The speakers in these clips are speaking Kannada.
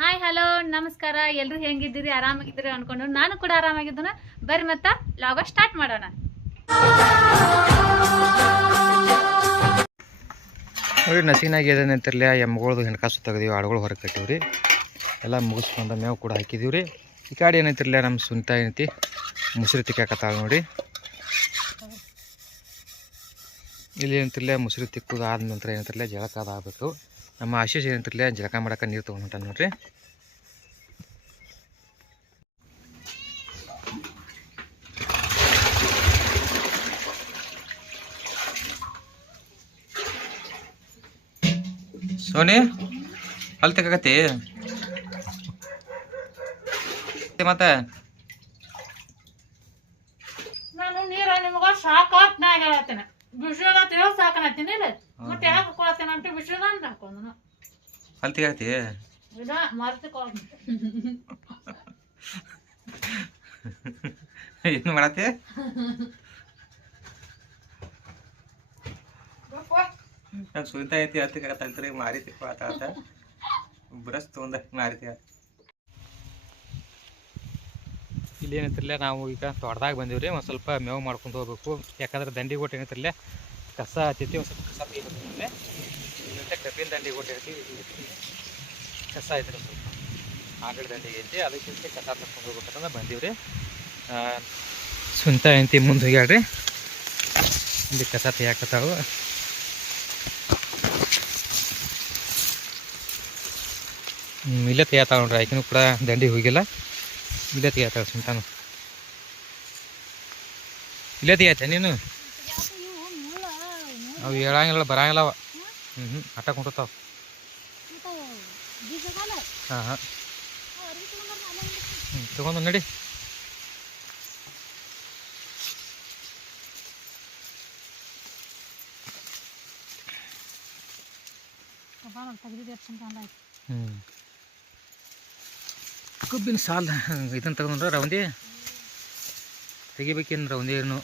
ಹಾಯ್ ಹಲೋ ನಮಸ್ಕಾರ. ಎಲ್ಲರೂ ಹೆಂಗಿದ್ದೀರಿ? ಆರಾಮಾಗಿದ್ದೀರಿ ಅನ್ಕೊಂಡು ನಾನು ಕೂಡ ಆರಾಮಾಗಿದ್ದೇನೆ. ಬರ್ರಿ ಮತ್ತೆ ಲಾಗ ಸ್ಟಾರ್ಟ್ ಮಾಡೋಣ. ನೋಡಿ ನಸಿನಾಗ ಏನೇನಂತಿರಲಿ ಎಮ್ಗಳ್ದು ಹೆಣ್ಕಾಸು ತೆಗ್ದೀವಿ, ಆಡುಗಳು ಹೊರಗೆ ಕಟ್ಟಿವ್ರಿ. ಎಲ್ಲ ಮುಗಿಸ್ಕೊಂಡು ಮೇವು ಕೂಡ ಹಾಕಿದೀವಿ ರೀ. ಈ ಕಡೆ ಏನೈತಿರಲಿಲ್ಲ ನಮ್ಮ ಸುಂತ ಏನೈತಿ ಮುಸ್ರಿ ತಿಕ್ಕಾಕತ್ತಾಳ ನೋಡಿ. ಇಲ್ಲಿ ಏನಂತಿರಲಿಲ್ಲ ಮುಸ್ರಿ ತಿಕ್ಕುದು ಆದ ನಂತರ ಏನಂತಿರಲಿಲ್ಲ ಜಳಕ ಅದು ಆಗಬೇಕು. ನಮ್ಮ ಆಶೀಶ್ ಏನಂತಿರಲಿಲ್ಲ ಜಳಕ ಮಾಡಕ್ಕೆ ನೀರು ತೊಗೊಂಡು ಹೊಂಟ ನೋಡ್ರಿ. ಸೋನಿ ಅಲ್ಲಿ ತೆಗಕತ್ತಿ ಮತ್ತೆ ನಾನು ನೀರು ನಿಮಗೆ ಸಾಕಾತ್ ನಾ ಹೇಳತ್ತೇನೆ. ಬಿಸಿಲ ತಿಳೋ ಸಾಕನತ್ತೀನಿ ಇಲ್ಲ ಮತ್ತೆ ಯಾಕೆ ಹಾಕೊಳತ್ತೇನೆ ಅಂತ ಬಿಸಿಲ ಅಂತ ಹಾಕೊಂಡು ಅಲ್ಲಿ ತೆಗಕತ್ತಿ ಇಲ್ಲ ಮರ್ತಿಕೊಳ್ಳ ಏನು ಮಾಡತ್ತಿ? ನಾನು ಸುಂತ ಐತಿ ಅಲ್ಲಿ ತೆಗಕತ್ತಲ್ರಿ ಮಾರಿ ತಿಕ್ಕೊಳತ್ತ ಬ್ರಷ್ ತೊಗೊಂಡ ಮಾರಿತಿ. ಇಲ್ಲಿ ಏನಂತಿರಲಿಲ್ಲ ನಾವು ಈಗ ತೋಟದಾಗ ಬಂದೀವಿ ರೀ. ಒಂದು ಸ್ವಲ್ಪ ಮೇವು ಮಾಡ್ಕೊಂಡು ಹೋಗ್ಬೇಕು. ಯಾಕಂದ್ರೆ ದಂಡಿ ಗೊಟ್ಟು ಏನಂತಿರಲಿಲ್ಲ ಕಸ ಹತ್ತೈತಿ, ಒಂದು ಸ್ವಲ್ಪ ಕಸ ತೆಗಿಬೇಕಂದ್ರೆ ಕಬ್ಬಿನ ದಂಡಿ ಗೊಟ್ಟು ಇರ್ತೀವಿ, ಕಸ ಐತ್ರಿ ಸ್ವಲ್ಪ ಆಕಳ ದಂಡಿಗೆ ಐತಿ, ಅದಕ್ಕಿಂತ ಕಸ ತರ್ಕೊಂಡು ಹೋಗ್ಬೇಕಂದ್ರೆ ಬಂದೀವಿ ರೀ. ಸ್ವಂತ ಐತಿ ಮುಂದೆ ಹೋಗ್ಯಾಡ್ರಿ, ಇಲ್ಲಿ ಕಸ ತೆಗಿಯಾಕತ್ತಾವು. ಇಲ್ಲೇ ತೆಗಿತಾಳ ನೋಡ್ರಿ, ಆಕಿನೂ ಕೂಡ ದಂಡಿ ಹೋಗಿಲ್ಲ, ಇಲ್ಲೇ ತೆಗಿತಾಳ ಸುಂತಾನು. ಇಲ್ಲೇ ತೆಗಿಯತ್ತೆ ನೀನು? ಅವು ಹೇಳಂಗಿಲ್ಲ ಬರಂಗಿಲ್ಲ ಅವ. ಆಟ ಕುಂಟಾವ. ಹಾಂ ಹಾಂ ತಗೊಂಡು ನಡಿ. ಕಬ್ಬಿನ ಸಾಲ ಇದನ್ನು ತಗೊಂಡ್ರೆ ರೌಂದಿ ತೆಗಿಬೇಕೇನು ರೌಂದಿ ಏನು.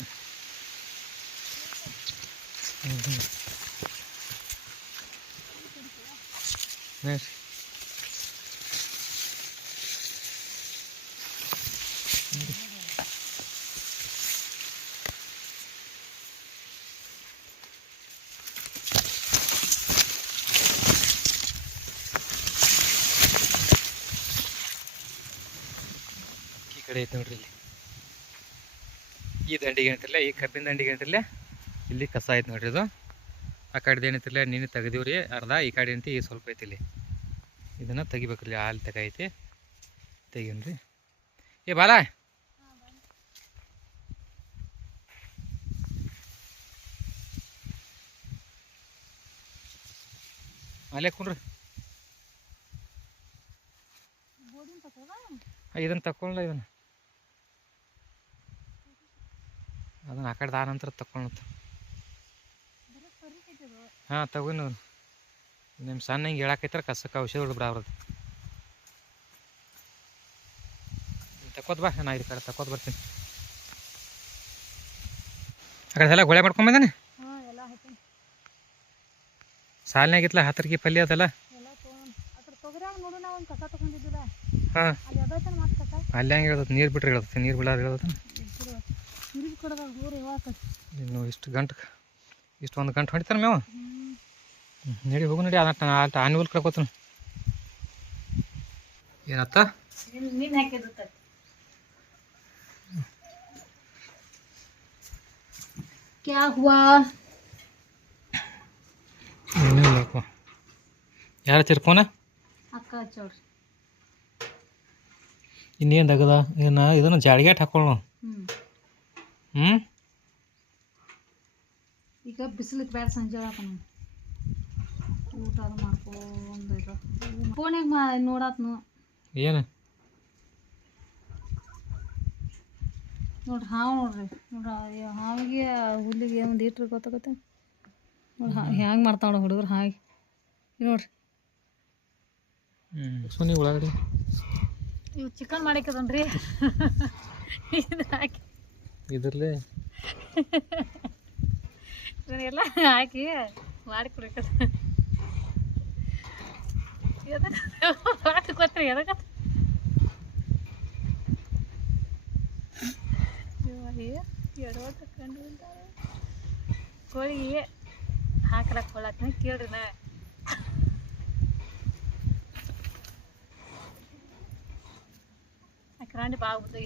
ಈ ಕಡೆ ಐತೆ ನೋಡ್ರಿ, ಇಲ್ಲಿ ಈ ದಂಡಿಗೆ ಏನಂತಿರಲ್ಲ, ಈ ಕಬ್ಬಿನ ದಂಡಿಗೆ ಏನಂತಿರಲ್ಲ, ಇಲ್ಲಿ ಕಸ ಐತೆ ನೋಡ್ರಿ. ಇದು ಆ ಕಡೆದು ಏನಂತಿರಲ್ಲ ನೀನು ತೆಗ್ದೀವ್ರಿ ಅರ್ಧ, ಈ ಕಡೆ ಏನಂತ ಈ ಸ್ವಲ್ಪ ಐತಿ ಇಲ್ಲಿ, ಇದನ್ನು ತೆಗಿಬೇಕ್ರಿ. ಹಾಲು ತೆಗೈತಿ ತೆಗೀನ್ರಿ. ಏ ಬಾಲ ಅಲ್ಲೇ ಕುಣ್ರಿ. ಇದನ್ನು ತಕ್ಕೊಳ್ಳ, ಇದನ್ನು ಅದನ್ನು ಆ ಕಡೆ ಆ ನಂತರ ತಕ್ಕೊಳ್ಳ. ಹಾಂ ತಗೊಂಡು ನಿಮ್ಮ ಸಣ್ಣ ಹಿಂಗೆ ಹೇಳಾಕೈತಾರೆ ಕಸಕ್ಕೆ ಔಷಧ ಹೊಡ್ಬಿಡವ್ರದ್ದು. ತಕ್ಕೋತ ಬಾ, ನಾ ಈ ಕಡೆ ತಕ್ಕೋತ ಬರ್ತೀನಿ. ಆ ಕಡೆ ಎಲ್ಲ ಗೊಳೆ ಮಾಡ್ಕೊಂಬಂದಾನೆ. ಸಾಲಿನಾಗಿತ್ತಲ್ಲ ಹತ್ತರಿಗೆ ಪಲ್ಯ ಅದಲ್ಲ. ಹಾಂ ಅಲ್ಲಿ ಹಂಗೆ ಹೇಳ್ದತ್, ನೀರು ಬಿಟ್ರೆ ಹೇಳ್ದತ್ತೆ, ನೀರು ಬಿಡಾರ ಹೇಳ್ದತ್ತ. ಇನ್ನು ಇಷ್ಟು ಗಂಟೆ ಇಷ್ಟು ಒಂದು ಗಂಟೆ ಹೊಡಿತಾರೆ ಮೇವು. ನಡಿ ಹೋಗು ನಡಿ, ಅದ ಆನಿವಲ್ ಕಳ್ಕೊತಾನ. ಏನತ್ತ क्या हुआ? ಏನಿಲ್ಲಪ್ಪ. ಯಾರ ಫೋನ? ಅಕ್ಕ ಹಚ್ಚೋಡ್ರಿ. ಇನ್ನೇನು ತಗದ ಏನು ಇದನ್ನು ಜಾಡಿಗೆ ಹಾಕೊಳ್ಳ. ಈಗ ಬಿಸಿಲಿಗೆ ಬೇಡ, ಸಂಜೆ ಊಟ ಅದು ಮಾಡ್ಕೊಂಡು ಫೋನಿಗೆ ನೋಡತ್ನು. ಏನು ನೋಡ್ರಿ ಹಾವು ನೋಡ್ರಿ, ನೋಡ್ರಿ ಹಾವಿಗೆ ಹುಲ್ಲಿಗೆ ಒಂದು ಲೀಟ್ರ್ ಗೊತ್ತಾಗತ್ತೆ ನೋಡ್ರಿ. ಹ್ಯಾಂಗೆ ಮಾಡ್ತಾವ ನೋಡ್ರಿ ಹುಡುಗರು ಹಾಗೆ ನೋಡ್ರಿ. ಸುನಿ ಒಳಗಡೆ ಇವು ಚಿಕನ್ ಮಾಡಿಕದನ್ರಿ ಇದು ಹಾಕಿ ಇದ್ರಲ್ಲೇ ಇದನ್ನೆಲ್ಲ ಹಾಕಿ ಮಾಡಿ ಕೊಡ್ಬೇಕದ. ಎದಕ್ಕೆ ಎಡವಟ್ಟು ಕಂಡು ಕೋಳಿಗೆ ಹಾಕಲಕ್ಕೆ ಕೊಳತ್ತೀನಿ ಕೇಳ್ರಿ ನಾ ಅಕ್ರಾಂಡಿ ಬಾಗ್ಬಿಟ್ಟು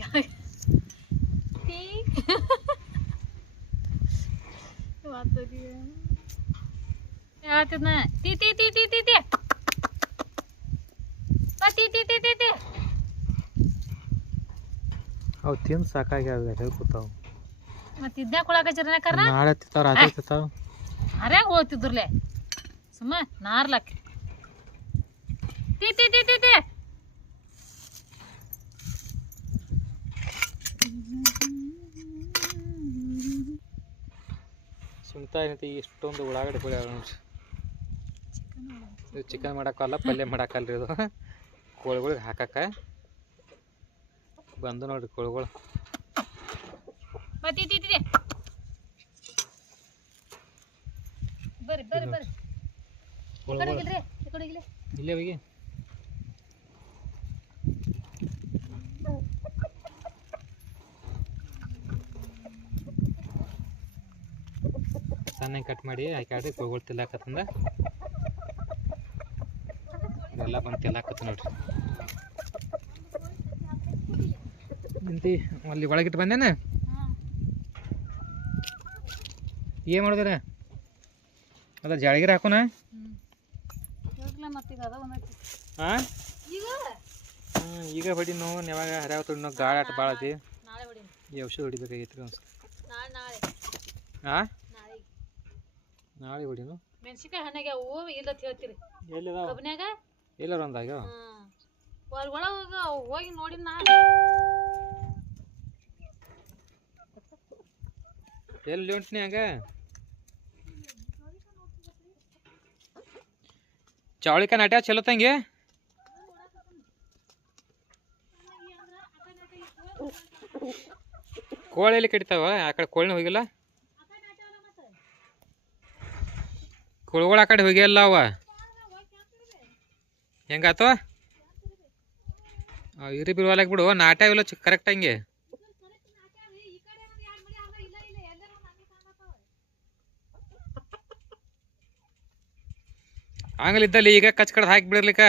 ಹೇಳ್ತಿದ್ನ ತೀ ತೀ ತೀ ತೀ ತೀ ತೀ ತೀ ತೀ ತೀ ತೀ ತೀ ಅವು ತಿಂದು ಸಾಕಾಗ್ಯಾವ ಹೇಳ್ಕೊತಾವ ಮತ್ತೆ ಇದನ್ನ ಕೊಳಕಚ್ಚಿರ ಕರ್ರ ನಾಳೆ ತಿಂತಾವ ರಾತ್ರಿ ತಿಂತಾವ ಅರ್ಯಾಗ ಹೋಗ್ತಿದ್ರಲೆ ಸುಮ್ಮ ನಾರ್ಲಕ್ ತೀ ತೀ ತೀ ತೀ ತೀ ಸುಮ್ತಾ ಏನೈತಿ ಇಷ್ಟೊಂದು ಉಳ್ಳಾಗಡ್ಡಿ ಬೆಳೆ ನೋಡ್ರಿ ಇದು ಚಿಕನ್ ಮಾಡಕ್ಕಲ್ಲ ಪಲ್ಯ ಮಾಡಕ್ಕಲ್ರಿ ಇದು ಕೋಳಿಗಳಿಗೆ ಹಾಕಕ್ಕ ಬಂದು ನೋಡ್ರಿ ಕೋಳಿಗಳು ಬರ್ರಿ ಬರ್ರಿ ಬರ್ರಿ ಬರ್ರಿ ಇಲ್ಲೇ ಹೋಗಿ ಸಣ್ಣ ಕಟ್ ಮಾಡಿ ಹಾಕ್ಯಾಡ್ರಿ ಕೋಳಿಗಳು ತಿಲ್ಲಾಕತ್ತಂದ ಎಲ್ಲ ಬಂದು ತಿಲ್ಲಾಕತ್ತ ನೋಡ್ರಿ ನಿಂತಿ ಅಲ್ಲಿ ಒಳಗಿಟ್ಟು ಬಂದೇನ ಏನು ಮಾಡಿದ್ರೆ ಅದ ಜಾಳಿಗಿರಿ ಹಾಕೋಣ ಹಾಂ ಈಗ ಹೊಡಿ ನಾವು ಯಾವಾಗ ಹರ್ಯಾವ ತೊಡಿ ನಾವು ಗಾಳಿ ಆಟ ಭಾಳ ಐತಿ ಈ ಔಷಧ ಹೊಡಿಬೇಕಾಗೈತ್ರಿ ಒಂದು ಹಾಂ ನಾಳೆ ಹೊಡಿನು ಮೆಣಸಿನ್ಕಾಯಿ ಹಣ್ಣಾಗ ಹೂವು ಇಲ್ಲ ಹೇಳ್ತೀರಿ ಎಲ್ಲಿದಾವ ಕಬ್ನ್ಯಾಗ ಎಲ್ಲಾರ ಒಂದಾಗ ಒಳಗೆ ಹೋಗಿ ನೋಡಿ ನಾನು ಎಲ್ಲಿ ಹೊಂಟ್ನಿ ಹಂಗ ಚೌಳಿಕ ನಾಟ್ಯ ಚಲೋ ತಂಗಿ ಕೋಳಿ ಎಲ್ಲಿ ಕಡಿತಾವ ಆ ಕಡೆ ಕೋಳಿನ ಹೋಗಿಲ್ಲ ಕೋಳಿಗಳು ಆ ಕಡೆ ಹೋಗಿಲ್ಲ ಅವ ಹೆಂಗಾತವ ಇರಿ ಬಿರುವಾಲಾಗ ಬಿಡು ನಾಟ್ಯ ಇಲ್ಲ ಕರೆಕ್ಟ್ ಹಂಗೆ ಹಂಗಲಿದ್ದಲ್ಲಿ ಈಗ ಕಚ್ ಕಡ್ದು ಹಾಕಿ ಬಿಡಿರ್ಲಿಕ್ಕ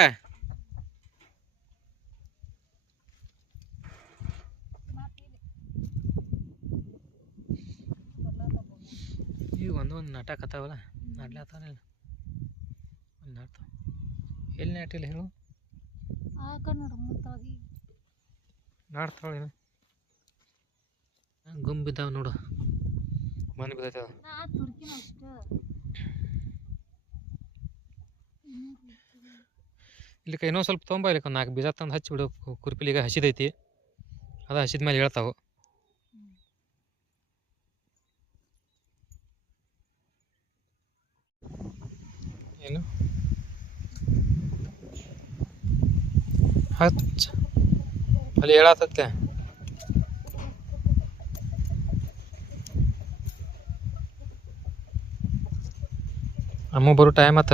ಈಗ ಒಂದೊಂದು ನಾಟಕ ಆತಾವಲ್ಲ ನಾಡ್ಲಾತಾವಲ್ಲ ನಾಡ್ತಾವ ಎಲ್ಲಿ ನಾಟಿಲ್ಲ ಹೇಳು ನಾಡ್ತಾವಳೇನು ಗುಂಬಿದ್ದಾವ ನೋಡು ಮನೆ ಬಿದ್ದಾವ ಇಲ್ಲಿಕ ಇನ್ನೊಂದು ಸ್ವಲ್ಪ ತೊಂಬ ಇಲ್ಲಿಕ 4 ಬೀಜ ತಂದು ಹಚ್ಚಿ ಬಿಡು ಕುರ್ಪಿಲಿಗೆ ಹಸಿದೈತಿ ಅದು ಹಸಿದ ಮೇಲೆ ಹೇಳ್ತಾವು ಏನು ಹಚ್ಚ ಅಲ್ಲಿ ಹೇಳತ್ತತ್ತೆ ಅಮ್ಮ ಬರೋ ಟೈಮ್ ಆತ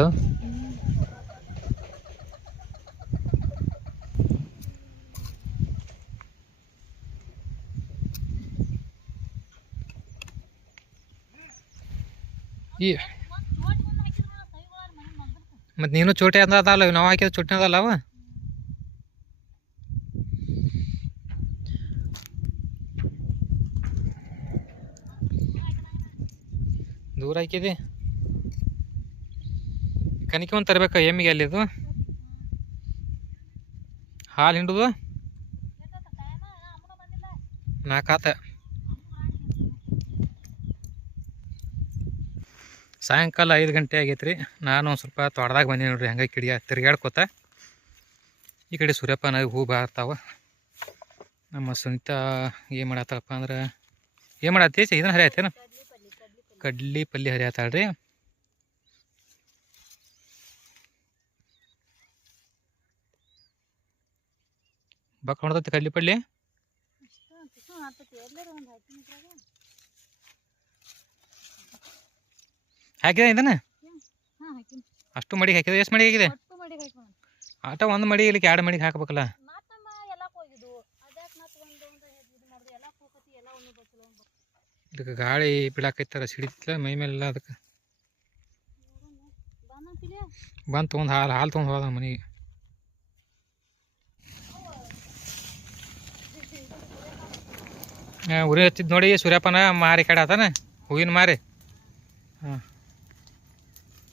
ಮತ್ತು ನೀನು ಚೋಟಿ ಅದಲ್ಲ ನಾವು ಹಾಕಿದ ಚೋಟಿ ಅದಲ್ಲ ಅವ ದೂರ ಹಾಕಿದಿ ಕನಿಕೆ ಒಂದು ತರಬೇಕು ಎಮ್ಮಿಗೆ ಅಲ್ಲಿದು ಹಾಲು ಹಿಂಡುದು 4 ಆತ ಸಾಯಂಕಾಲ 5 ಗಂಟೆ ಆಗೈತೆ ರೀ ನಾನು ಒಂದು ಸ್ವಲ್ಪ ತೋಟದಾಗ ಬಂದೀನಿ ನೋಡ್ರಿ ಹಂಗೆ ತಿರ್ಗಾಡ್ಕೋತ ಈ ಕಡೆ ಸೂರ್ಯಪಾನ ಹೂ ಬಾರ್ತಾವ ನಮ್ಮ ಸುನೀತಾ ಏನು ಮಾಡತ್ತಪ್ಪ ಅಂದ್ರೆ ಏನು ಮಾಡತ್ತಿ ಇದನ್ನ ಹರಿಯತ್ತೇನು ಕಡ್ಲಿ ಪಲ್ಯ ಹರಿಯತ್ತಾಳ್ರಿ ಬಕ್ ಹೊಡ್ದೈತಿ ಕಡ್ಲಿ ಪಲ್ಯ ಹಾಕಿದ ಇದನ್ನ ಅಷ್ಟು ಮಡಿಗೆ ಹಾಕಿದ ಎಷ್ಟು ಮಡಿಗೆ ಆಗಿದೆ ಆಟ ಒಂದು ಮಡಿ ಇಲ್ಲಿಕ್ಕೆ 2 ಮಡಿಗೆ ಹಾಕ್ಬೇಕಲ್ಲ. ಇದಕ್ಕೆ ಗಾಳಿ ಬಿಡಾಕೈತಾರ ಸಿಡಿತಿಲ್ಲ ಮೈ ಮೇಲೆಲ್ಲ. ಅದಕ್ಕೆ ಬಂದು ತೊಗೊಂಡು ಹಾಲು ತೊಗೊಂಡು ಹೋದ ಮನೆಗೆ. ಉರಿ ಹಚ್ಚಿದ್ ನೋಡಿ ಸೂರ್ಯಪ್ಪನ ಮಾರಿ ಕಡೆ ಆತಾನ ಹೂವಿನ ಮಾರಿ. ಹಾಂ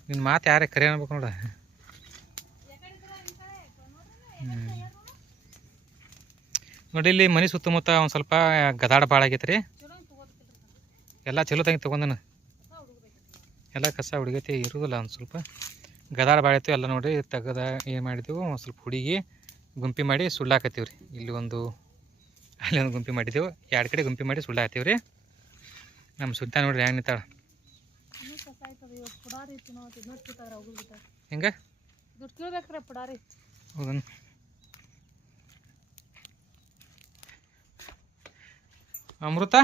ನಿನ್ನ ಮಾತು ಯಾರೇ ಕರೆ ಅನ್ಬೇಕು ನೋಡ. ನೋಡಿ ಇಲ್ಲಿ ಮನೆ ಸುತ್ತಮುತ್ತ ಒಂದು ಸ್ವಲ್ಪ ಗದಾಡ ಭಾಳ ಆಗೈತೆ ರೀ. ಎಲ್ಲ ಚಲೋ ತಂಗಿ ತೊಗೊಂಡನ. ಎಲ್ಲ ಕಸ ಹುಡುಗೈತಿ ಇರೋದಿಲ್ಲ ಒಂದು ಸ್ವಲ್ಪ ಗದಾಡ ಭಾಳ ಐತಿ ಎಲ್ಲ. ನೋಡಿರಿ ತೆಗದ ಏನು ಮಾಡಿದೆವು ಒಂದು ಸ್ವಲ್ಪ ಹುಡುಗಿ ಗುಂಪಿ ಮಾಡಿ ಸುಳ್ಳಾಕತ್ತೀವಿ ರೀ. ಇಲ್ಲಿ ಒಂದು ಅಲ್ಲಿ ಒಂದು ಗುಂಪಿ ಮಾಡಿದೆವು, 2 ಕಡೆ ಗುಂಪಿ ಮಾಡಿ ಸುಳ್ಳಾಕತ್ತೀವಿ ರೀ. ನಮ್ಮ ಸುತ್ತ ನೋಡ್ರಿ ಹೆಂಗೆ ನಿಂತಾಳ ಹೆಂಗೆ. ಹೌದನ್ ಅಮೃತ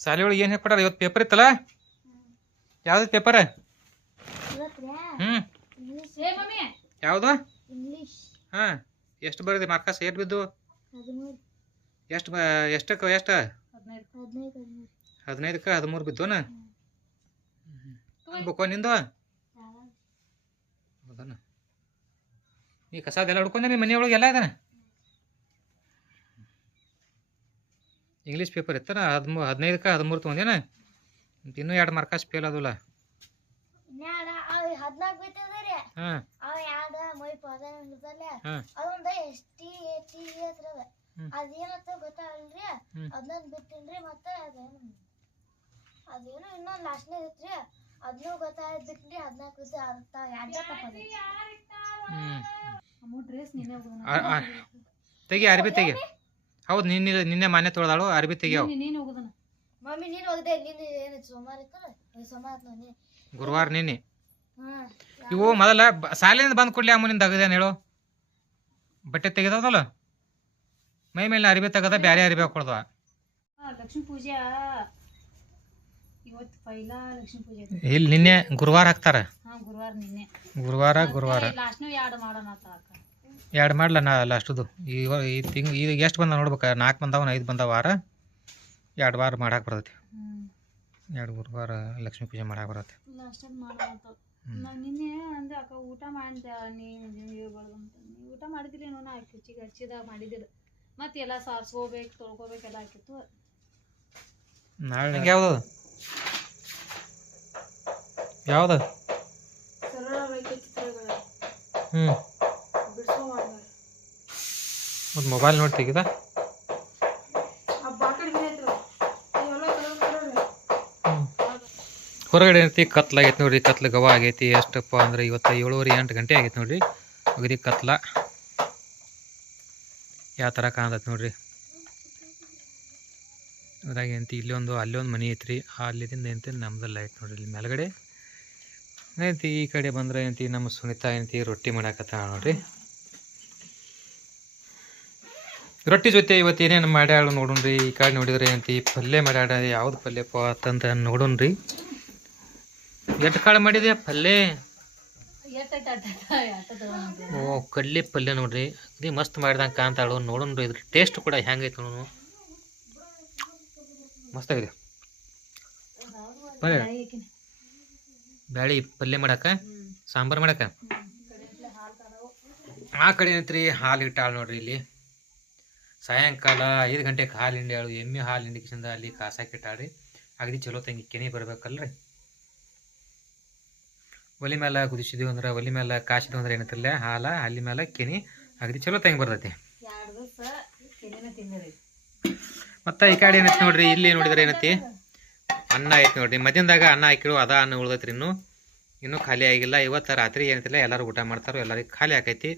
ಶಾಲೆ ಒಳಗೆ ಏನು ಹೇಳ್ಕೊಟ್ಟಾರ ಇವತ್ತು? ಪೇಪರ್ ಇತ್ತಲ್ಲ, ಯಾವ್ದು ಪೇಪರ್? ಯಾವುದು? ಹಾಂ ಎಷ್ಟು ಬರೋದು ಮಾರ್ಕಸ್? ಎಷ್ಟು ಬಿದ್ದು? ಎಷ್ಟಕ್ಕೆ 15ಕ್ಕೆ 13 ಬಿದ್ದೋನ ಬುಕ್ಕ ನಿಂದು? ಹೌದಾನ? ನೀ ಕಸದೆಲ್ಲ ಹುಡ್ಕೊಂಡೆ ನಿಮ್ಮ ಮನೆಯೊಳಗೆ ಎಲ್ಲ ಇದಾನೆ. ಇಂಗ್ಲೀಷ್ ಪೇಪರ್ ಇತ್ತಾನ 15ಕ್ಕೆ 13 ತೊಗೊಂಡೇನ? ಇನ್ನೂ 2 ಮಾರ್ಕಸ್ ಫೇಲ್ ಆದಲ್ಲ. ಹಾಂ ಅದೇನತ್ತ ಗೊತ್ತಾಗಲ್ರಿ, ಅದನ್ನ ಬಿಟ್ಟಿನ್ರಿ. ಮತ್ತೆ ಅದೇನು ಇನ್ನೊಂದು ಲಾಸ್ಟ್ನೇ ಇತ್ರಿ, ಅದನ್ನೂ ಗೊತ್ತಾಗ ಬಿಟ್ರಿ. 14 ತೆಗಿ ಅರ್ಬಿ ತೆಗಿ. ಹೌದು ನಿನ್ನೆ ಮಾನ್ಯ ತೊಳೆದಾಳು ಅರ್ಬಿ ತೆಗಿಯಾವ. ಮಮ್ಮಿ ನೀನು ಹೋಗದೆ. ನೀನು ಏನು ಸೋಮವಾರ ಇತ್ತಲ್ಲ, ಸೋಮವಾರ ಗುರುವಾರ ನಿನ್ನೆ. ಇವು ಮೊದಲ ಶಾಲೆಯಿಂದ ಬಂದು ಕೊಡ್ಲಿ ಅಮ್ಮನಿಂದ ತೆಗದೇನು ಹೇಳು. ಬಟ್ಟೆ ತೆಗೆದಲ್ಲ ಮೈ ಮೇಲೆ ಅರಿಬಿ ತೆಗದ ಬ್ಯಾರೆ ಅರಿಬಿ ಹಾಕೊಳ್ದವ. ಲಕ್ಷ್ಮೀ ಪೂಜೆ ಇವತ್ತು ಪೈಲಾ ಲಕ್ಷ್ಮೀ ಪೂಜೆ ಇಲ್ಲಿ ನಿನ್ನೆ ಗುರುವಾರ ಹಾಕ್ತಾರ. ಗುರುವಾರ ಲಾಸ್ಟ್ನು 2 ಮಾಡೋಣ. 2 ಮಾಡ್ಲ ನಾ ಲಾಸ್ಟದು. ಈಗ ಎಷ್ಟು ಬಂದ ನೋಡ್ಬೇಕು? 4 ಬಂದಾವ 5 ಬಂದಾವ. ವಾರ 2 ವಾರ ಮಾಡಕ್ಕೆ ಬರ್ತೈತಿ. 2 ಗುರುವಾರ ಲಕ್ಷ್ಮೀ ಪೂಜೆ ಮಾಡಕ್ಕೆ ಬರ್ತೈತಿ. ನಿನ್ನೆ ಅಂದ್ರೆ ಅಕ್ಕ ಊಟ ಮಾಡಿದೆ. ನೀವು ಊಟ ಮಾಡಿದಿಲ್ಲ ಏನೋ, ನಾ ಕಿಚಿಗೆ ಹಚ್ಚಿದಾಗ ಮಾಡಿದಿಲ್ಲ. ಮತ್ತೆ ಎಲ್ಲ ಸಾರಿಸ್ಕೋಬೇಕು, ತೊಳ್ಕೊಬೇಕೆಲ್ಲ ಹಾಕಿತ್ತು. ನಾಳೆ ಯಾವುದು ಒಂದು ಮೊಬೈಲ್ ನೋಡಿ ತೆಗಿದ. ಹೊರಗಡೆ ಏನೈತಿ ಕತ್ಲಾಗೈತಿ ನೋಡ್ರಿ. ಕತ್ಲ ಗವ ಆಗೈತಿ. ಎಷ್ಟಪ್ಪ ಅಂದ್ರೆ ಇವತ್ತು 7:30-8 ಗಂಟೆ ಆಗೈತಿ ನೋಡ್ರಿ. ಅಗದಿ ಕತ್ಲ ಯಾವ ಥರ ಕಾಣತೈತಿ ನೋಡ್ರಿ. ಅದ್ರಾಗ ಏನಂತಿ ಇಲ್ಲೊಂದು ಅಲ್ಲೊಂದು ಮನೆ ಐತ್ರಿ. ಅಲ್ಲಿದಿಂದ ಏನಂತಿ ನಮ್ದು ಲೈಟ್ ನೋಡ್ರಿ. ಇಲ್ಲಿ ಮೇಲ್ಗಡೆ ಏನಂತಿ ಈ ಕಡೆ ಬಂದ್ರೆ ಏನಂತಿ ನಮ್ಮ ಸುನಿತಾ ಏನಂತಿ ರೊಟ್ಟಿ ಮಾಡಾಕತ್ತ ನೋಡ್ರಿ. ರೊಟ್ಟಿ ಜೊತೆ ಇವತ್ತು ಏನೇನು ಮಾಡ್ಯಾಳ ನೋಡೋಣ್ರಿ. ಈ ಕಡೆ ನೋಡಿದ್ರೆ ಏನಂತಿ ಪಲ್ಯ ಮಾಡ್ಯಾಳ. ಯಾವ್ದು ಪಲ್ಯಪ್ಪ ಅಂತಂತ ನೋಡೋಣ್ರಿ. ಎಷ್ಟು ಕಾಳು ಮಾಡಿದೆ ಪಲ್ಯ? ಓ ಕಡ್ಲಿ ಪಲ್ಯ ನೋಡ್ರಿ. ಅದೇ ಮಸ್ತ್ ಮಾಡಿದಂಗೆ ಕಾಣ್ತಾಳು. ನೋಡೋಣ್ರಿ ಇದ್ರ ಟೇಸ್ಟ್ ಕೂಡ ಹೆಂಗೈತೆ ನೋಡೋಣ. ಮಸ್ತ್ ಆಗಿದೆ ಪಲ್ಯ. ಬ್ಯಾಳಿ ಪಲ್ಯ ಮಾಡಾಕ, ಸಾಂಬಾರು ಮಾಡಾಕ. ಆ ಕಡೆ ಏನೈತ್ರಿ ಹಾಲು ಇಟ್ಟಾಳು ನೋಡ್ರಿ. ಇಲ್ಲಿ ಸಾಯಂಕಾಲ 5 ಗಂಟೆಗೆ ಹಾಲು ಹಿಂಡ್ಯಾಳು. ಎಮ್ಮೆ ಹಾಲು ಹಿಂಡಿಕಿಸಿಂದ ಅಲ್ಲಿ ಕಾಸಾಕಿಟ್ಟಾಳ್ರಿ. ಅಗದಿ ಚಲೋ ತಂಗಿ ಕೆನೆ ಬರ್ಬೇಕಲ್ರಿ. ಒಲಿ ಮೇಲೆ ಕುದಿಸಿದ್ವಿ ಅಂದ್ರೆ, ಒಲಿ ಮೇಲೆ ಕಾಸಿದ್ವಿ ಅಂದ್ರೆ ಏನೈತಿಲ್ಲ ಹಾಲ, ಅಲ್ಲಿ ಮೇಲೆ ಕೆನೆ ಅಗದಿ ಚಲೋ ತಂಗಿ ಬರ್ತೈತಿ. ಮತ್ತು ಈ ಕಡೆ ಏನೈತಿ ನೋಡ್ರಿ. ಇಲ್ಲಿ ನೋಡಿದ್ರೆ ಏನೈತಿ ಅನ್ನ ಐತಿ ನೋಡ್ರಿ. ಮಧ್ಯಾಹ್ನದಾಗ ಅನ್ನ ಹಾಕಿಡು, ಅದ ಅನ್ನ ಉಳ್ದೈತ್ರಿ. ಇನ್ನೂ ಖಾಲಿ ಆಗಿಲ್ಲ. ಇವತ್ತು ರಾತ್ರಿ ಏನೈತಿಲ್ಲ ಎಲ್ಲರೂ ಊಟ ಮಾಡ್ತಾರೋ. ಎಲ್ಲರಿಗೆ ಖಾಲಿ ಆಕೈತಿ.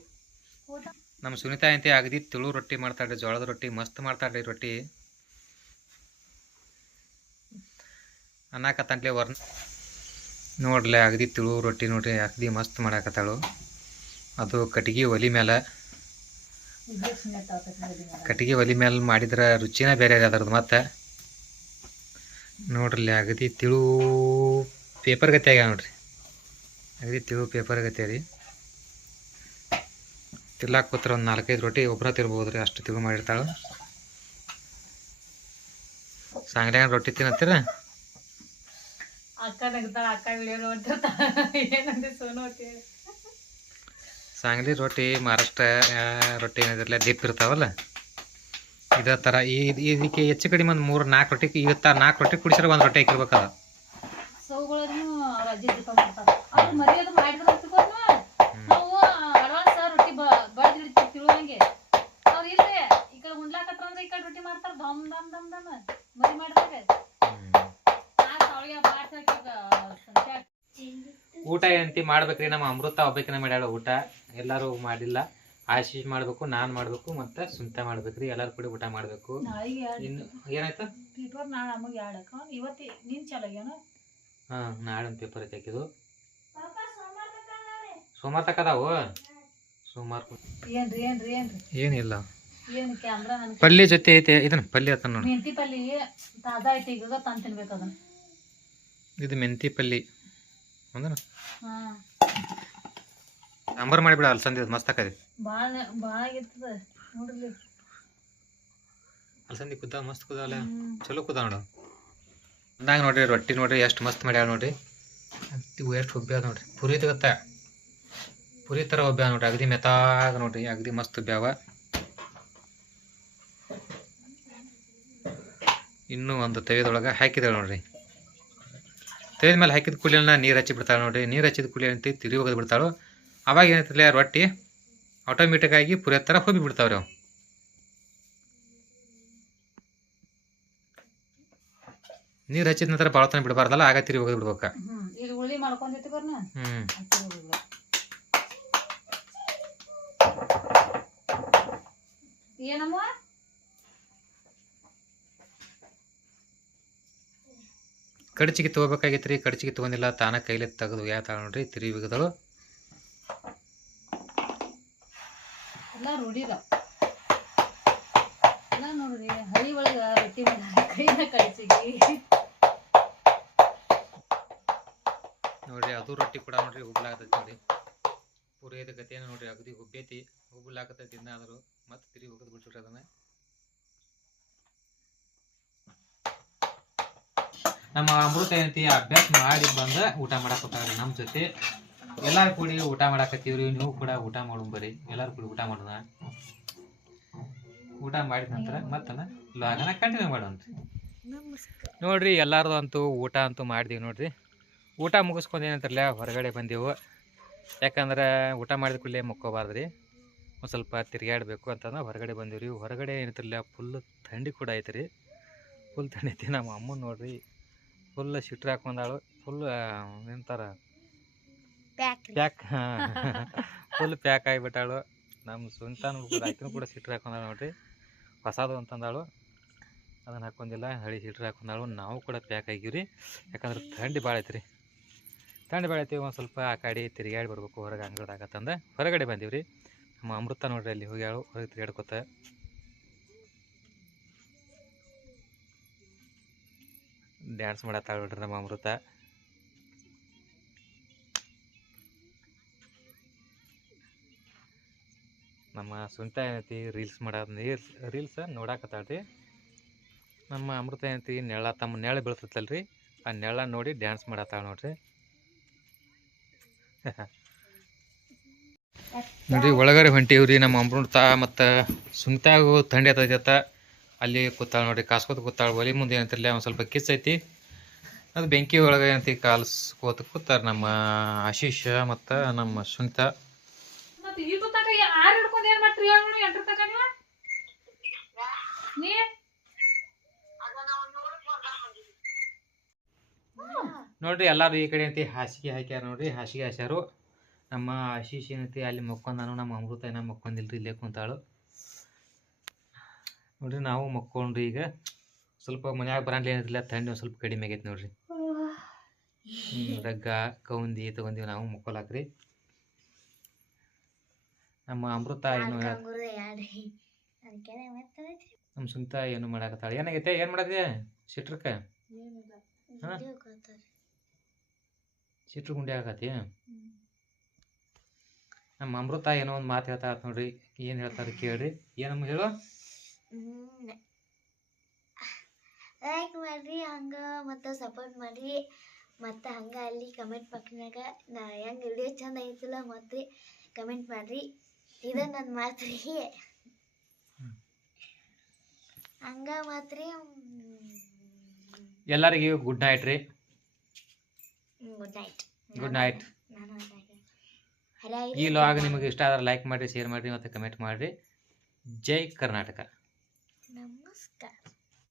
ನಮ್ಮ ಸುನಿತಾ ಐತಿ ಅಗದಿ ತಿಳು ರೊಟ್ಟಿ ಮಾಡ್ತಾಳ್ರಿ. ಜೋಳದ ರೊಟ್ಟಿ ಮಸ್ತ್ ಮಾಡ್ತಾಳ್ರಿ. ರೊಟ್ಟಿ ಅನ್ನಕತ್ತಂಟ್ಲೆ ನೋಡ್ಲೆ ಅಗದಿ ತಿಳು ರೊಟ್ಟಿ ನೋಡ್ರಿ. ಅಗದಿ ಮಸ್ತ್ ಮಾಡಾಕತ್ತಾಳು. ಅದು ಕಟ್ಟಿಗೆ ಒಲಿ ಮೇಲೆ ಮಾಡಿದ್ರೆ ರುಚಿನ ಬೇರೆ ಅದರದ್ದು. ಮತ್ತು ನೋಡ್ರಿ ಅಗದಿ ತಿಳು ಪೇಪರ್ ಗತಿ ಆಗ್ಯಾವ ನೋಡ್ರಿ. ಅಗದಿ ತಿಳು ಪೇಪರ್ ಗತಿ ರೀ. ತಿರ್ಲಾಕ್ ಕೂತ್ರ ಒಂದು 4-5 ರೊಟ್ಟಿ ಒಬ್ಬರ ತಿರ್ಬೋದು ರೀ, ಅಷ್ಟು ತಿರು ಮಾಡಿರ್ತಾಳೆ. ಸಾಂಗ್ಡ್ಯಾಗ ರೊಟ್ಟಿ ತಿನ್ನತ್ತೀರ? ಅಕ್ಕ ನಗ್ತಾಳ, ಅಕ್ಕ ವಿಡಿಯೋ ನೋಡ್ತಿರ್ತಾಳೆ. ಏನಂದ್ರೆ ಸೋನು ಹೊಟ್ಟೆ ಸಾಂಗ್ಲಿ ರೊಟ್ಟಿ ಮಹಾರಾಷ್ಟ್ರ ರೊಟ್ಟಿ ಏನಿದ್ರಲ್ಲ ದಿಪ್ ಇರ್ತಾವಲ್ಲ, ಇದೇ ಥರ ಇದಕ್ಕೆ ಹೆಚ್ಚು ಕಡಿಮೆ ಒಂದು 3-4 ರೊಟ್ಟಿ, ಇವತ್ತು 4 ರೊಟ್ಟಿ ಕುಡಿಸಿದ್ರೆ 1 ರೊಟ್ಟಿ ಹಾಕಿರ್ಬೇಕದ. ಸೌಗಳನ್ನು ಅವ್ರ ಅಜ್ಜಿ ದೀಪ ಮಾಡ್ತಾರೆ. ಅವ್ರು ಮರ್ಯಾದೆ ಮಾಡಿದ್ರೆ ಹಚ್ಕೊಂಡು ನಾವು ಅಡ್ವಾನ್ಸ್ ರೊಟ್ಟಿ ಬಡ್ದಿಡ್ತೀವಿ ತಿಳುವಂಗೆ. ಅವ್ರು ಇಲ್ರಿ ಈ ಕಡೆ ಉಣ್ಲಾಕತ್ರ ಅಂದ್ರೆ ಈ ಕಡೆ ರೊಟ್ಟಿ ಮಾಡ್ತಾರ ದಮ್ ದಮ್ ದಮ್ ದಮ್ ಮರಿ ಮಾಡಿದಾಗ ಅವಳಿಗೆ ಊಟ ಏನಂತಿ ಮಾಡ್ಬೇಕ್ರಿ. ನಮ್ಮ ಅಮೃತ ಒಬ್ಬಕಿನ ಮಾಡ್ಯಾಳ ಊಟ, ಎಲ್ಲರೂ ಮಾಡಿಲ್ಲ. ಆಶೀಶ್ ಮಾಡ್ಬೇಕು, ನಾನು ಮಾಡ್ಬೇಕು, ಮತ್ತೆ ಸುಂತ ಮಾಡ್ಬೇಕ್ರಿ. ಎಲ್ಲರೂ ಕೂಡ ಊಟ ಮಾಡ್ಬೇಕು. ಇನ್ನು ಏನಾಯ್ತು ಪೇಪರ್ ನಾಳೆ ನಮಗೆ ಆಡಕ ಇವತ್ತು ನಿನ್ ಚಲಾಗ್ಯಾನ. ಹಾಂ, ನಾಳೆ ಒಂದು ಪೇಪರ್ ಐತೆ ಹಾಕಿದ್ದು. ಸೋಮವಾರ ತಕ ಅದಾವು. ಸೋಮವಾರ ಏನ್ರಿ ಏನ್ರಿ ಏನ್ರಿ ಏನಿಲ್ಲ, ಏನು ಕ್ಯಾಮ್ರಾ ಪಲ್ಯ ಜೊತೆ ಐತೆ. ಇದನ್ನ ಪಲ್ಯ ಆತ ನೋಡಿ, ಮೆಂತಿ ಪಲ್ಯ ತಾಜಾ ಐತಿ, ಈಗ ತಂದು ತಿನ್ಬೇಕು ಅದನ್ನ. ಇದು ಮೆಂತಿ ಪಲ್ಯ ಅಂದ್ರೆ ಹಾಂ, ಸಾಂಬಾರು ಮಾಡಿಬಿಡ ಅಲ್ಸಂದಿ, ಮಸ್ತ್ ಆಕತಿ. ಭಾಳ ಆಗಿರ್ತದ ನೋಡ್ರಿ. ಅಲ್ಸಂದಿ ಕುದ್ದ ಮಸ್ತ್ ಕುದಾವಲ್ಲ, ಚಲೋ ಕುದ ನೋಡು. ಅಂದಾಗ ನೋಡ್ರಿ ರೊಟ್ಟಿ ನೋಡ್ರಿ ಎಷ್ಟು ಮಸ್ತ್ ಮಾಡ್ಯಾವ ನೋಡ್ರಿ. ಇವು ಎಷ್ಟು ಹುಬ್ಬ್ಯಾವ ನೋಡ್ರಿ, ಪುರಿ ಗೊತ್ತಾ, ಪುರಿ ಥರ ಹುಬ್ಬ್ಯಾವ ನೋಡ್ರಿ. ಅಗದಿ ಮೆತ್ತಾಗ ನೋಡ್ರಿ, ಅಗದಿ ಮಸ್ತ್ ಹುಬ್ಬ್ಯಾವ. ಇನ್ನೂ ಒಂದು ತವೆದೊಳಗೆ ಹಾಕಿದಾಳೆ ನೋಡ್ರಿ. ತವೆದ ಮೇಲೆ ಹಾಕಿದ ಕೂಲಿಯನ್ನ ನೀರು ಹಚ್ಚಿ ಬಿಡ್ತಾಳೆ ನೋಡ್ರಿ. ನೀರು ಹಚ್ಚಿದ ಕೂಲಿ ಅಂತ ತಿರುಗಿ ಹೋಗೋದು ಬಿಡ್ತಾಳು. ಅವಾಗ ಏನೈತಿಲ್ಲ ರೊಟ್ಟಿ ಆಟೋಮೆಟಿಕ್ಕಾಗಿ ಪುರಿ ಥರ ಹೋಗಿ ಬಿಡ್ತಾವ್ರಿ ಅವು. ನೀರು ಹಚ್ಚಿದ ನಂತರ ಭಾಳ ತನ ಬಿಡಬಾರ್ದಲ್ಲ, ಆಗ ತಿರುಗಿ ಹೋಗೋದು ಬಿಡ್ಬೇಕ. ಈಗ ಉಳ್ಳಿ ಮಾಡ್ಕೊಂಡೈತಿ ಬರ್ನ. ಏನಮ್ಮ ಕಡಚಿಗೆ ತೊಗೋಬೇಕಾಗಿತ್ತು ರೀ, ಕಡಚಿಗೆ ತೊಗೊಂಡಿಲ್ಲ, ತಾನ ಕೈಲಿ ತೆಗೆದು ಯಾತಾಳ ನೋಡ್ರಿ, ತಿರುಗಿ ಬಿಗದಳು. ಎಲ್ಲ ರೂಢಿದ ಎಲ್ಲ ನೋಡ್ರಿ, ಹಳಿ ಒಳಗ ರೊಟ್ಟಿ ಕೈನ ಕಡಚಿಗೆ ನೋಡ್ರಿ. ಅದು ರೊಟ್ಟಿ ಕೂಡ ನೋಡ್ರಿ ಹುಬ್ಲಾಗತೈತಿ ನೋಡಿ. ಪುರಿಯದ ಗತಿಯನ್ನು ನೋಡ್ರಿ, ಅಗದಿ ಹುಬ್ಬೈತಿ, ಹುಬ್ಲಾಗತೈತಿ. ಇನ್ನಾದರೂ ಮತ್ತೆ ತಿರುಗಿ ಹೋಗೋದು ಬಿಟ್ಬಿಟ್ರಿ ಅದನ್ನ. ನಮ್ಮ ಅಮೃತ ಏನಂತಿ ಅಭ್ಯಾಸ ಮಾಡಿ ಬಂದ ಊಟ ಮಾಡಾಕತ್ತಾವ್ರಿ ನಮ್ಮ ಜೊತೆ. ಎಲ್ಲಾರು ಕೂಡಿ ಊಟ ಮಾಡಾಕತ್ತೀವ್ರಿ. ನೀವು ಕೂಡ ಊಟ ಮಾಡೋಣ ಬರ್ರಿ, ಎಲ್ಲಾರು ಕೂಡಿ ಊಟ ಮಾಡೋಣ. ಊಟ ಮಾಡಿದ ನಂತರ ಮತ್ತನ ಲಾಗನ ಕಂಟಿನ್ಯೂ ಮಾಡೋಣ್ರಿ. ನೋಡ್ರಿ ಎಲ್ಲಾರ್ದು ಅಂತೂ ಊಟ ಅಂತೂ ಮಾಡಿದೀವಿ ನೋಡ್ರಿ. ಊಟ ಮುಗಿಸ್ಕೊಂಡು ಏನಂತಾರಲ್ಲ ಹೊರಗಡೆ ಬಂದೆವು. ಯಾಕಂದ್ರೆ ಊಟ ಮಾಡಿದ ಕೂಡಲೇ ಮುಕ್ಕೋಬಾರ್ದ್ರಿ, ಒಂದು ಸ್ವಲ್ಪ ತಿರುಗಾಡಬೇಕು ಅಂತಂದ್ರೆ ಹೊರಗಡೆ ಬಂದೀವ್ರಿ. ಹೊರಗಡೆ ಏನಂತಾರಲ್ಲ ಫುಲ್ ಥಂಡಿ ಕೂಡ ಐತ್ರಿ, ಫುಲ್ ಥಂಡಿ ಐತಿ. ನಮ್ಮ ಅಮ್ಮನ ನೋಡ್ರಿ ಫುಲ್ ಶಿಟ್ರ್ ಹಾಕೊಂಡಾಳು, ಫುಲ್ ಎಂತಾರ ಪ್ಯಾಕ್, ಫುಲ್ ಪ್ಯಾಕ್ ಆಗಿಬಿಟ್ಟಾಳು. ನಮ್ಮ ಸುಂತಾನು ಕೂಡ ಆಕಿನೂ ಕೂಡ ಶಿಟ್ರ್ ಹಾಕೊಂಡಾಳು ನೋಡ್ರಿ. ಹೊಸದು ಅಂತಂದಾಳು, ಅದನ್ನು ಹಾಕೊಂಡಿಲ್ಲ, ಹಳಿ ಶಿಟ್ರ್ ಹಾಕೊಂಡಾಳು. ನಾವು ಕೂಡ ಪ್ಯಾಕ್ ಆಗಿವ್ರಿ, ಯಾಕಂದ್ರೆ ಥಂಡಿ ಭಾಳ ಐತ್ರಿ. ಥಂಡಿ ಭಾಳ ಐತಿ. ಒಂದು ಸ್ವಲ್ಪ ಆ ಕಡೆ ತಿರುಗಾಡಿ ಬರ್ಬೇಕು ಹೊರಗೆ ಅಂಗಡದಾಗತ್ತಂದ ಹೊರಗಡೆ ಬಂದೀವ್ರಿ. ನಮ್ಮ ಅಮೃತ ನೋಡ್ರಿ ಅಲ್ಲಿ ಹೋಗ್ಯಾಳು ಹೊರಗೆ ತಿರುಗಾಡ್ಕೊತ. ಡ್ಯಾನ್ಸ್ ಮಾಡತ್ತಾಳ ನೋಡ್ರಿ ನಮ್ಮ ಅಮೃತ. ನಮ್ಮ ಸುಂತ ಏನೈತಿ ರೀಲ್ಸ್ ಮಾಡೋದು, ರೀಲ್ಸ್ ನೋಡಾಕತ್ತಾಳ್ರಿ. ನಮ್ಮ ಅಮೃತ ಏನೈತಿ ನೆಳ, ತಮ್ಮ ನೆಳ ಬೀಳ್ತೈತಲ್ರಿ, ಆ ನೆಳ ನೋಡಿ ಡ್ಯಾನ್ಸ್ ಮಾಡತ್ತಾಳ ನೋಡ್ರಿ. ನೋಡ್ರಿ ಒಳಗಡೆ ಹೊಂಟೀವ್ರಿ. ನಮ್ಮ ಅಮೃತ ಮತ್ತು ಸುಂತಾಗೂ ಥಂಡಿ ಆತೈತ, ಅಲ್ಲಿ ಕೂತಾಳ ನೋಡ್ರಿ, ಕಾಸ್ಕೋತ ಕೂತಾಳ. ಒಲಿ ಮುಂದೆ ಏನಂತಿರಲ್ಲ ಒಂದು ಸ್ವಲ್ಪ ಕಿಸ್ ಐತಿ, ಅದು ಬೆಂಕಿ ಒಳಗೆ ಏನಂತಿ ಕಾಲ್ಸ್ಕೋತ ಕೂತಾರ ನಮ್ಮ ಆಶೀಶ್ ಮತ್ತು ನಮ್ಮ ಸುಂತ. ನೋಡ್ರಿ ಎಲ್ಲರೂ ಈ ಕಡೆ ಏನೈತಿ ಹಾಸಿಗೆ ಹಾಕ್ಯಾರ ನೋಡ್ರಿ, ಹಾಸಿಗೆ ಹಾಸ್ಯಾರು. ನಮ್ಮ ಆಶೀಶ್ ಏನೈತಿ ಅಲ್ಲಿ ಮಕ್ಕೊಂಡಾನು, ನಮ್ಮ ಅಮೃತ ಏನೋ ಮಕ್ಕೊಂದಿಲ್ರಿ, ಇಲ್ಲೇ ಕುಂತಾಳು ನೋಡ್ರಿ. ನಾವು ಮಕ್ಕೊಂಡ್ರಿ ಈಗ ಸ್ವಲ್ಪ ಮನ್ಯಾಗ ಬರಂಗ್ಲಿ ಏನಿಲ್ಲ, ಥಂಡಿ ಒಂದು ಸ್ವಲ್ಪ ಕಡಿಮೆ ಆಗೈತಿ ನೋಡ್ರಿ. ರಗ್ಗ ಕೌಂದಿ ತಗೊಂಡಿವಿ ನಾವು ಮಕ್ಕೊಲಾಕ್ರಿ. ನಮ್ಮ ಅಮೃತ ಏನು ನಮ್ಮ ಸುಂತ ಏನು ಮಾಡಾಕತ್ತಾಳ. ಏನಾಗೈತೆ, ಏನು ಮಾಡತ್ತೆ ಶಿಟ್ರಕ್ಕೆ? ಶಿಟ್ರ ಗುಂಡಿ ಆಗತಿ. ನಮ್ಮ ಅಮೃತ ಏನೋ ಒಂದು ಮಾತು ಹೇಳ್ತಾ ನೋಡ್ರಿ, ಏನು ಹೇಳ್ತಾರೆ ಕೇಳ್ರಿ. ಏನಮ್ಮ ಹೇಳು. ಲೈಕ್ ಮಾಡ್ರಿ, ಹಂಗ ಮತ್ತು ಸಪೋರ್ಟ್ ಮಾಡ್ರಿ, ಮತ್ತು ಹಂಗೆ ಅಲ್ಲಿ ಕಮೆಂಟ್ ಬಾಕ್ಸ್ನಾಗ ನಾ ಹೆಂಗೆ ವಿಡಿಯೋ ಚಂದ ಐತಿಲ್ಲ ಮತ್ತು ಕಮೆಂಟ್ ಮಾಡ್ರಿ. ಇದು ನನ್ನ ಮಾತು ರೀ. ಹಂಗ ಮಾತ್ರ ಎಲ್ಲರಿಗೂ ಗುಡ್ ನೈಟ್ ರೀ. Good night. Good night. ನಾನು ಈ ಲಾಗ್ ನಿಮಗೆ ಇಷ್ಟ ಆದ್ರೆ ಲೈಕ್ ಮಾಡಿರಿ, ಶೇರ್ ಮಾಡಿರಿ ಮತ್ತು ಕಮೆಂಟ್ ಮಾಡಿರಿ. ಜೈ ಕರ್ನಾಟಕ. ನಮಸ್ಕಾರ.